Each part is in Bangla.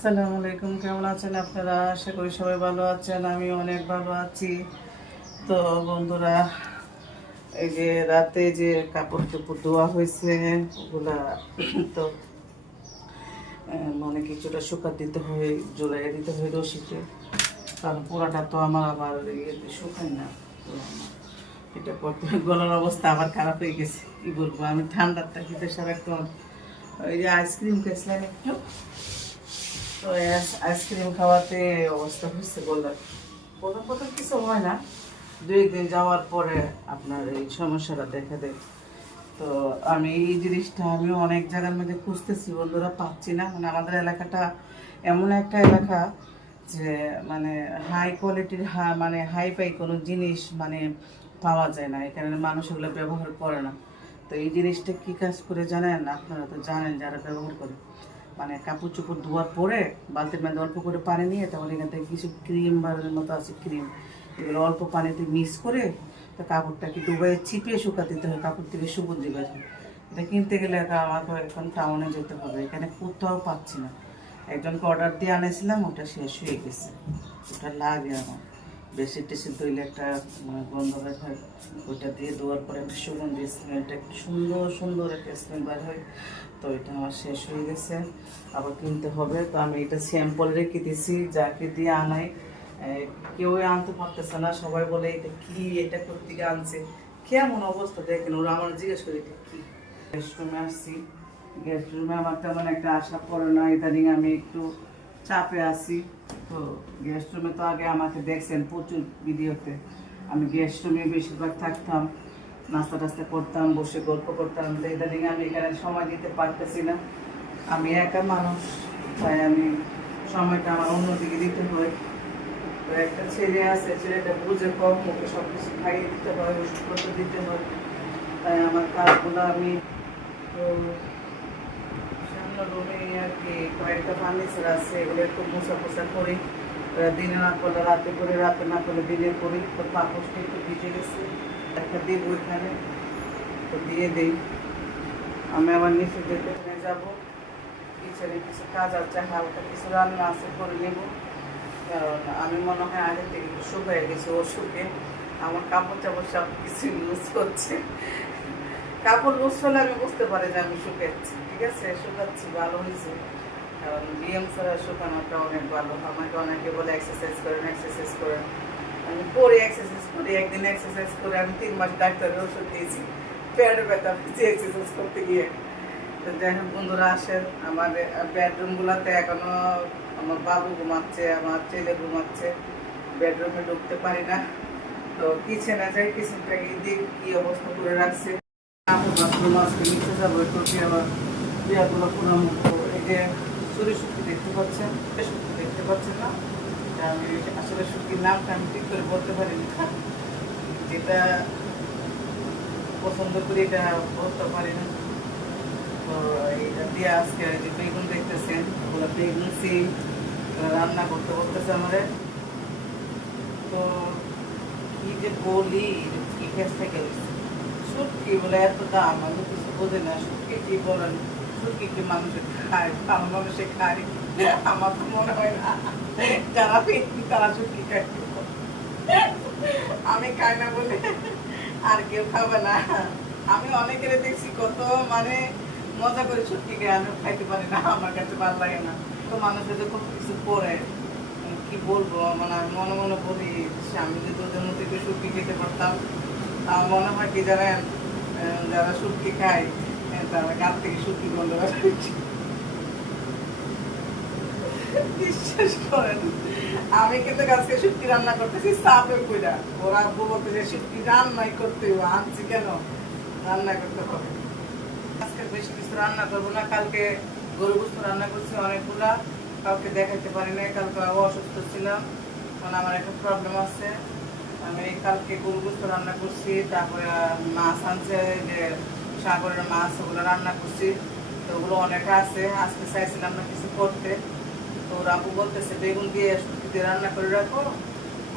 আসসালামু আলাইকুম, কেমন আছেন আপনারা? আশা করি সবাই ভালো আছেন আমি অনেক ভালো আছি। তো বন্ধুরা, এই যে রাতে যে কাপড় চোপড় ধোয়া হয়েছে, ওগুলা তো মানে কিছুটা শুকা দিতে হয় জোলাই দিতে হয় রশিতে। কারণ পোড়াটা তো আমার আবার শুকায় না, তো এটা করতে গলার অবস্থা আবার খারাপ হয়ে গেছে, কি বলব? আমি ঠান্ডার থাকিতে সারাক্ষণ, ওই যে আইসক্রিম খেয়েছিলাম একটু। তো আইসক্রিম খাওয়াতে অবস্থা হচ্ছে বললাম প্রথম প্রথম কিছু হয় না। দুই দিন যাওয়ার পরে আপনার এই সমস্যাটা দেখা দেয়। তো আমি এই জিনিসটা আমিও অনেক জায়গার মধ্যে খুঁজতেছি, বন্ধুরা পাচ্ছি না। মানে আমাদের এলাকাটা এমন একটা এলাকা যে মানে হাই কোয়ালিটির হা মানে হাই ফাই কোনো জিনিস মানে পাওয়া যায় না। এখানে মানুষ এগুলো ব্যবহার করে না। তো এই জিনিসটা কি কাজ করে জানেন? আপনারা তো জানেন যারা ব্যবহার করে। মানে কাপড় চোপড় ধোয়ার পরে বালতির মধ্যে অল্প করে পানি নিয়ে তখন এখান থেকে কিছু ক্রিম বারের মতো আছে ক্রিম এগুলো অল্প পানিতে মিক্স করে তো কাপড়টাকে ডুবাই চিপিয়ে শুকাতে দিতে হয় কাপড় থেকে সুগন্ধি বের হয়। এটা কিনতে গেলে আমাকে এখন টাউনে যেতে হবে, এখানে কোথাও পাচ্ছি না। একজনকে অর্ডার দিয়ে আনেছিলাম, ওটা শেষ হয়ে গেছে। ওটা লাগে আমার। বেশি টেসি দইলে একটা মানে গন্ধ বের হয়, ওইটা দিয়ে দেওয়ার পরে একটা সুগন্ধি স্মেলটা একটু সুন্দর সুন্দর একটা স্মেল বের হয়। তো এটা আমার শেষ হয়ে গেছে। আবার কিনতে হবে। তো আমি এটা স্যাম্পল রেখে দিছি, যাকে দিয়ে আনাই। কেউই আনতে পারতেছে না। সবাই বলে, এটা কি? এটা গিয়ে আনছে? কেমন অবস্থা দেখেন? ওরা আমার জিজ্ঞেস করে, এটা কি? গেস্ট রুমে আসছি। গেস্ট রুমে আমার তেমন একটা আশা পড়ে না। ইদানিং আমি একটু চাপে আছি। তো গেস্ট রুমে তো আগে আমাকে দেখছেন প্রচুর ভিডিওতে। আমি গেস্ট রুমে বেশিরভাগ থাকতাম, নাস্তা টাস্তা করতাম, বসে গল্প করতাম। তো ইদানিং আমি এখানে সময় দিতে পারতেছি না। আমি একা মানুষ, তাই আমি সময়টা আমার অন্যদিকে দিতে হয়। তো একটা ছেলে আছে, ছেলেটা বুঝে কম, ওকে সব কিছু খাইয়ে দিতে হয়, ওষুধপত্র দিতে হয়। তাই আমার কাজগুলো আমি তো রুমে আর কি কয়েকটা ফার্নিচার আছে, এগুলো একটু মোছা পোছা করি দিনে না করলে রাতে করে, রাতে না করলে দিনে করি, তো পাপোশটা একটু ভিজে গেছে। একটা দেবো এখানে, তো দিয়ে দিই। আমি আবার নিচে যেতে যাব। কিচেনে কিছু কাজ আছে, হালকা কিছু রান্না আছে, করে নেব। কারণ আমি মনে হয় আগে থেকে শুকিয়ে গেছি ও আমার কাপড় চাপড় সব কিছু লুজ হচ্ছে। কাপড় হলে আমি বুঝতে পারি যে আমি শুকাচ্ছি ঠিক আছে? শুকাচ্ছি ভালো হয়েছে। কারণ বিএম ছাড়া শুকানোটা অনেক ভালো। আমাকে অনেকে বলে এক্সারসাইজ করেন এক্সারসাইজ করেন। আমি পরে এক্সারসাইজ করি, একদিন এক্সারসাইজ করে আমি তিন মাস ডাক্তারের ওষুধ দিয়েছি। পেটের ব্যথা হচ্ছে এক্সারসাইজ করতে গিয়ে। তো যাই হোক, বন্ধুরা, আসেন। আমার বেডরুমগুলোতে এখনও আমার বাবু ঘুমাচ্ছে, আমার ছেলে ঘুমাচ্ছে। বেডরুমে ঢুকতে পারি না। তো কিচেনে যাই কিচেনটা দিক কি অবস্থা করে রাখছে? দেখতে পাচ্ছেন না। আমি আসলে আমি ঠিক করে বলতে যেটা পছন্দ করি, এটা বলতে পারি না। তো এইটা দিয়ে আজকে যে বেগুন দেখতেছেন, ওগুলো বেগুন সিম রান্না করতে বলতেছে আমাদের তো কি যে বলি, কি খেস থেকে সুটকি বলে এত দাম আমি কিছু বোঝে না। সুটকি কি বলেন? সুটকি কি মানুষের খায়? ভালো মানুষে খায়? আমার তো মনে হয় না। যারা পেটনি তারা সুটকি খায়। আমি খাই না বলে আর কেউ খাবে না। আমি অনেকের দেখছি কত মানে মজা করে ছুটকি খাই আমি খাইতে পারি না। আমার কাছে ভালো লাগে না। তো মানুষের যে কত কিছু করে, কি বলব? মানে মনে মনে বলি আমি যদি ওদের মধ্যে একটু খেতে পারতাম আমার মনে হয় কি জানেন যারা খায় তারা থেকে গন্ধ বিশ্বাস করেন, আমি কিন্তু শুটকি রান্না করতেছি সাপে কইরা। ওরা রান্নাই করতে আনছি কেন? রান্না করতে হবে। আজকে বেশি কিছু রান্না করব না, কালকে গরু গোস্ত রান্না করছি অনেকগুলা, কাউকে দেখাইতে পারি না কালকে অসুস্থ ছিলাম মানে আমার একটা প্রবলেম আছে। আমি কালকে গরু গোস্ত রান্না করছি, তারপরে মাছ আনছে, যে সাগরের মাছ, ওগুলো রান্না করছি। তো ওগুলো অনেক আছে, আজকে চাইছিলাম না কিছু করতে। তো আপু বলতেছে, বেগুন দিয়ে শুটকি দিয়ে রান্না করে রাখো।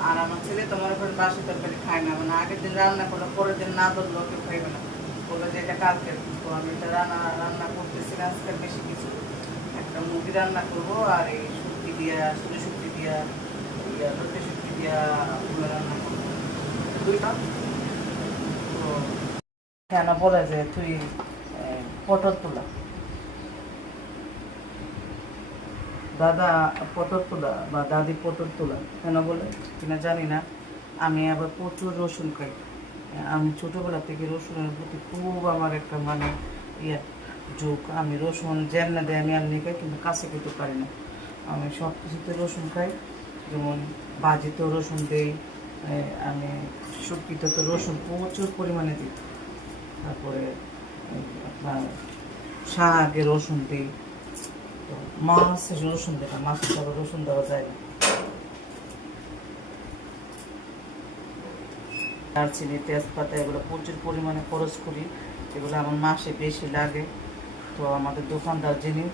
আর আমার ছেলে তো মনে করেন বাসি তরকারি খায় না মানে আগের দিন রান্না করলে পরের দিন না ধরলো কেউ খাইবে না। বলল যে এটা কালকে, তো আমি এটা রান্না রান্না করতেছি না আজকে বেশি কিছু। একটা মুরগি রান্না করব, আর এই দিয়া শুধু শুক্তি দিয়া, লোটে শুক্তি দিয়া কেন বলে যে তুই পটল তোলা। দাদা পটল তোলা বা দাদি পটল তোলা কেন বলে? কিনা জানি না। আমি আবার প্রচুর রসুন খাই। আমি ছোটোবেলা থেকে রসুনের প্রতি খুব আমার একটা মানে ইয়ে যোগ আমি রসুন যেমনে দেয়, আমি এমনি খাই, কিন্তু কাছে খেতে পারি না। আমি সব কিছুতে রসুন খাই। যেমন ভাজিতেও রসুন দিই আমি শুকিতে তো রসুন প্রচুর পরিমাণে দিই। তারপরে আপনার শাকে রসুন দিই। তো মাছে রসুন দেয় না, মাছের সাথে রসুন দেওয়া যায় না। দারচিনি, তেজপাতা এগুলো প্রচুর পরিমাণে খরচ করি। এগুলো আমার মাসে বেশি লাগে। তো আমাদের দোকানদার যিনি,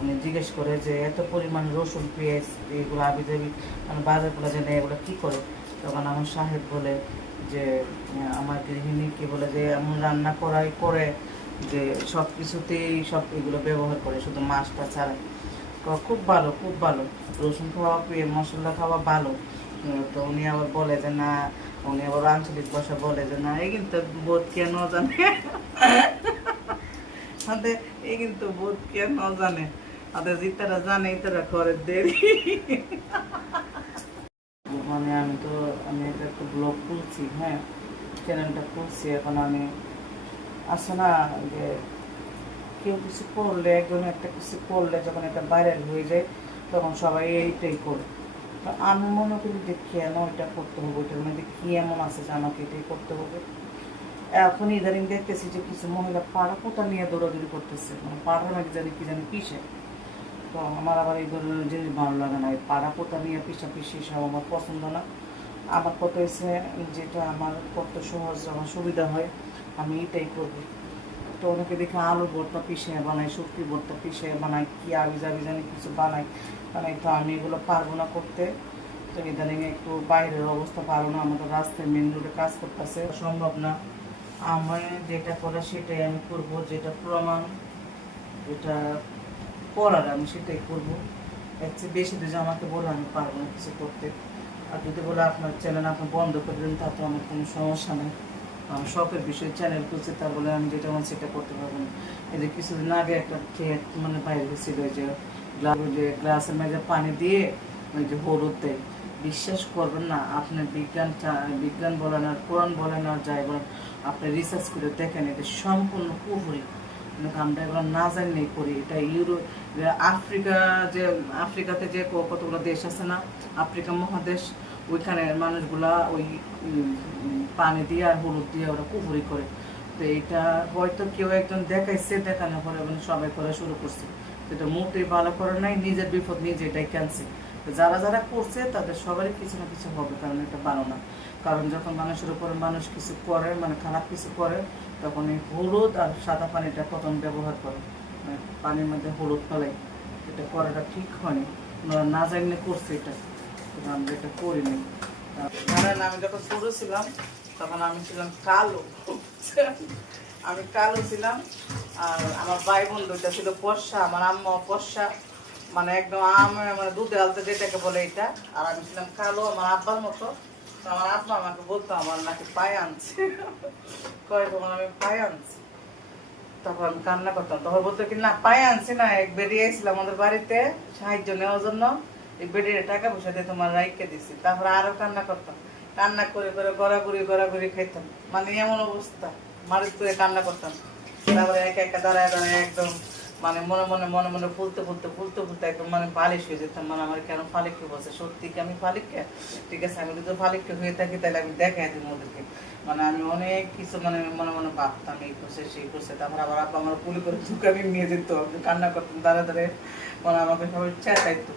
উনি জিজ্ঞেস করে যে এত পরিমাণ রসুন, পেঁয়াজ, এগুলো আবি যাবি মানে বাজারগুলো নেয় এগুলো কী করে? তখন আমার সাহেব বলে যে আমার গৃহিণী কি বলে যে, এমন রান্না করাই করে যে সব কিছুতেই সব এগুলো ব্যবহার করে, শুধু মাছটা ছাড়া খুব ভালো খুব ভালো। রসুন খাওয়া পেয়ে মশলা খাওয়া ভালো। তো উনি আবার বলে যে, না। উনি আবার আঞ্চলিক ভাষা বলে যে, না, এই কিন্তু বোধ কেন জানে। এই কিন্তু বোধ কেন জানে। আমাদের যেটারা জানে, তারা করে দেরি। একটা ব্লগ খুলছি হ্যাঁ চ্যানেলটা খুলছি, এখন আমি আসে না যে কেউ কিছু করলে, একজন একটা কিছু করলে যখন এটা ভাইরাল হয়ে যায়, তখন সবাই এইটাই করে। তো আমি মনে করি যে কেন এটা করতে হবে? ওইটার মধ্যে কি এমন আছে যে আমাকে এটাই করতে হবে? এখন ইদানিং দেখতেছি যে কিছু মহিলা পাড়া পোতা নিয়ে দৌড়াদৌড়ি করতেছে মানে পাড়া নাকি জানি কী জানি কিসে তো আমার আবার এই ধরনের জিনিস ভালো লাগে না, এই পাড়া পোতা নিয়ে পিসা পিসি সব আমার পছন্দ না। আমার কত হয়েছে, যেটা আমার কত সহজ আমার সুবিধা হয়, আমি এটাই করব। তো অনেকে দেখে আলু ভর্তা পিষে বানাই শুক্তি ভর্তা পিষে বানাই কি আবি জাবি জানি কিছু বানাই বানাই তো আমি এগুলো পারব না করতে। তো ইদানিং একটু বাইরের অবস্থা পারব না, আমাদের রাস্তায় মেন রোডে কাজ করতেছে। সম্ভব না। আমি যেটা করে সেটাই আমি করব, যেটা প্রমাণ, যেটা করার আমি সেটাই করব। এর চেয়ে বেশি যদি আমাকে বলে আমি পারব না কিছু করতে। আর যদি বলে আপনার চ্যানেল আপনি বন্ধ করে দেন, তাতে আমার কোনো সমস্যা নেই। আমার শখের বিষয় চ্যানেল করছে তার বলে আমি যেটা আমার সেটা করতে পারব না। যে কিছুদিন আগে একটা খেয়ে মানে বাইরে গেছিল ওই যে গ্লাস যে গ্লাসের মধ্যে পানি দিয়ে ওই যে হলুদ দেয়। বিশ্বাস করবেন না আপনি বিজ্ঞান বিজ্ঞান বলেন আর কোরআন বলেন আর যাই বলেন, আপনি রিসার্চ করে দেখেন, এটা সম্পূর্ণ পুরোপুরি আমরা এগুলো না করি। এটা ইউরো আফ্রিকা যে, আফ্রিকাতে যে কতগুলো দেশ আছে না, আফ্রিকা মহাদেশ মানুষগুলা ওই পানি দিয়ে আর হলুদ দিয়ে ওরা কুফুরি করে। তো এটা হয়তো কেউ একজন দেখাইছে, দেখানোর পরে মানে সবাই করা শুরু করছে। এটা মোটেই ভালো করে নাই, নিজের বিপদ নিজে এটাই ক্যান্সেল যারা যারা করছে, তাদের সবারই কিছু না কিছু হবে, কারণ এটা ভালো না কারণ যখন মানুষের উপরে মানুষ কিছু করে মানে খারাপ কিছু করে, তখন এই হলুদ আর সাদা পানিটা প্রথম ব্যবহার করে। মানে পানির মধ্যে হলুদ ফেলাই এটা করাটা ঠিক হয়নি। ওনারা না জানলে করছে এটা। আমরা এটা করিনি। ধরেন আমি যখন ছোট ছিলাম, তখন আমি ছিলাম কালো। আমি কালো ছিলাম, আর আমার ভাই বোন দুইটা ছিল পর্ষা আমার আম্মা পর্ষা মানে একদম আম মানে দুধে আলতে যেটাকে বলে এটা। আর আমি ছিলাম কালো, আমার আব্বার মতো। আমার আমাকে বলতো, আমার নাকি পায়ে আনছে। কয়, তখন আমি পায়ে আনছি। তখন কান্না করতাম। তখন বলতো কি, না, পায়ে আনছি না, এক বেরিয়ে আমাদের বাড়িতে, সাহায্য নেওয়ার জন্য। এই বেরিয়ে টাকা পয়সা দিয়ে তোমার রাইকে দিছি। তারপরে আরও কান্না করতাম। কান্না করে করে গড়াগড়ি গড়াগড়ি খাইতাম। মানে এমন অবস্থা। মারিচ করে কান্না করতাম। তারপরে একা একা দাঁড়ায় দাঁড়ায় একদম মানে মনে মনে মনে মনে ফুলতে ফুলতে ফুলতে ফুলতে একদম মানে ফালিশ হয়ে যেতাম মানে আমার কেন ফালিককে বলছে? সত্যি কি আমি ফালিককে? ঠিক আছে, আমি যদি ফালিককে হয়ে থাকি তাহলে আমি দেখাই দিই ওদেরকে। মানে আমি অনেক কিছু মানে মনে মনে ভাবতাম, এই করছে, সেই করছে। তারপর আবার আপা আমার পুলি করে দোকানে নিয়ে যেত আমি কান্না করতাম দাঁড়া দাঁড়িয়ে। মানে আমাকে সবাই চেঁচাইতো।